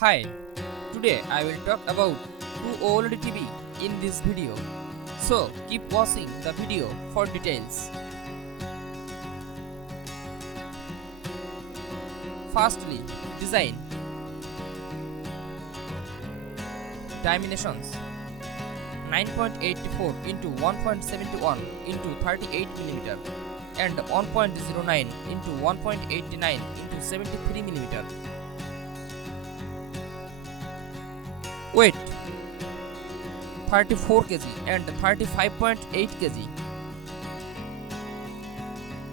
Hi, today I will talk about two OLED TV in this video. So keep watching the video for details. Firstly, design. Dimensions 9.84 into 1.71 into 38mm and 1.09 into 1.89 into 73mm. Weight 34 kg and 35.8 kg.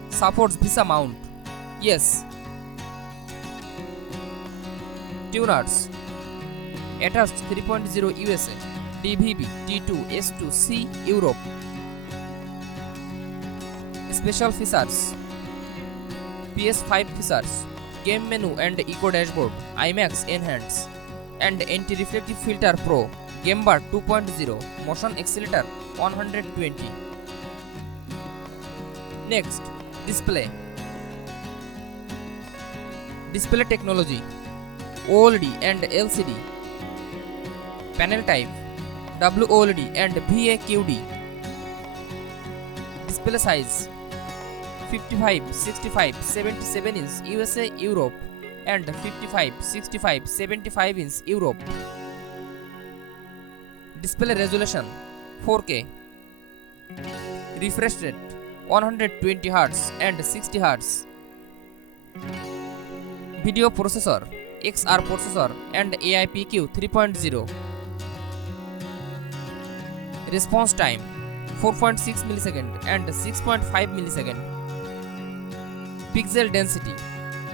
Supports Visa mount. Yes. Tuners. Attached 3.0 USA, DVB, T2, S2, C, Europe. Special features. PS5 features. Game menu and Eco dashboard. IMAX enhanced. And anti-reflective filter pro, game bar 2.0, motion accelerator 120. Next, display technology, OLED and LCD. Panel type, WOLED and VAQD. Display size 55, 65, 77 inch USA, Europe and 55, 65, 75 inch Europe. Display resolution 4K. Refresh rate 120 Hz and 60 Hz. Video processor XR processor and AIPQ 3.0. Response time 4.6 millisecond and 6.5 millisecond. Pixel density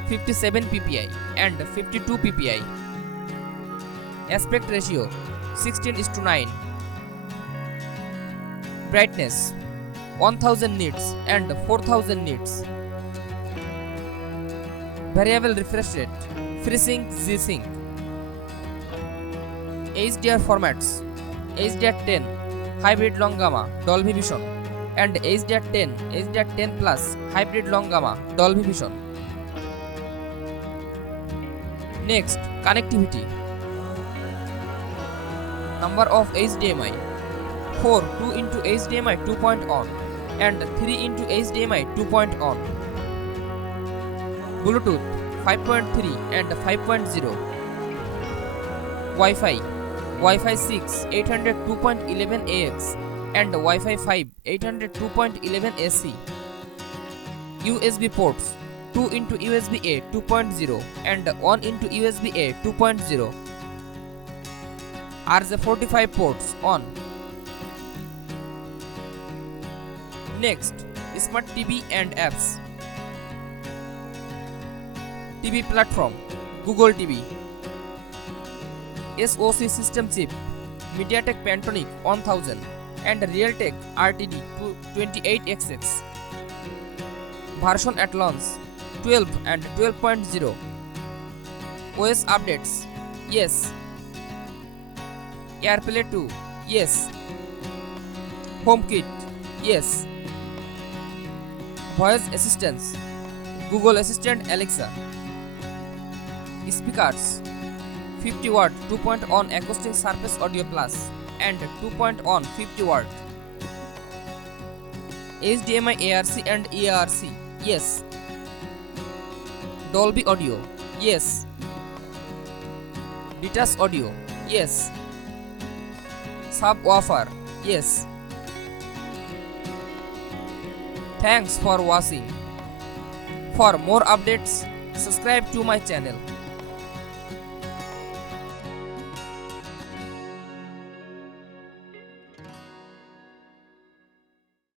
57 ppi and 52 ppi. Aspect ratio 16:9. Brightness 1000 nits and 4000 nits. Variable refresh rate, FreeSync, G-Sync. HDR formats HDR10 hybrid long gamma Dolby Vision and HDR10 HDR10 plus hybrid long gamma Dolby Vision. Next, connectivity. Number of HDMI 4 2 into HDMI 2.0 and 3 into HDMI 2.0. Bluetooth 5.3 and 5.0. Wi-Fi 6 802.11 AX and Wi-Fi 5 802.11 AC. USB ports 2 into USB-A 2.0 and 1 into USB-A 2.0. RJ45 ports on. Next, Smart TV and apps. TV platform Google TV. SoC system chip MediaTek Pantonic 1000 and Realtek RTD 28XX. Version at launch 12 and 12.0. OS updates yes. AirPlay 2 yes. HomeKit yes. Voice assistance Google Assistant Alexa. Speakers 50 watt 2.1 acoustic surface audio plus and 2.1 50 watt. HDMI ARC and EARC yes. Dolby audio yes. Detached audio yes. Subwoofer yes. Thanks for watching. For more updates, subscribe to my channel.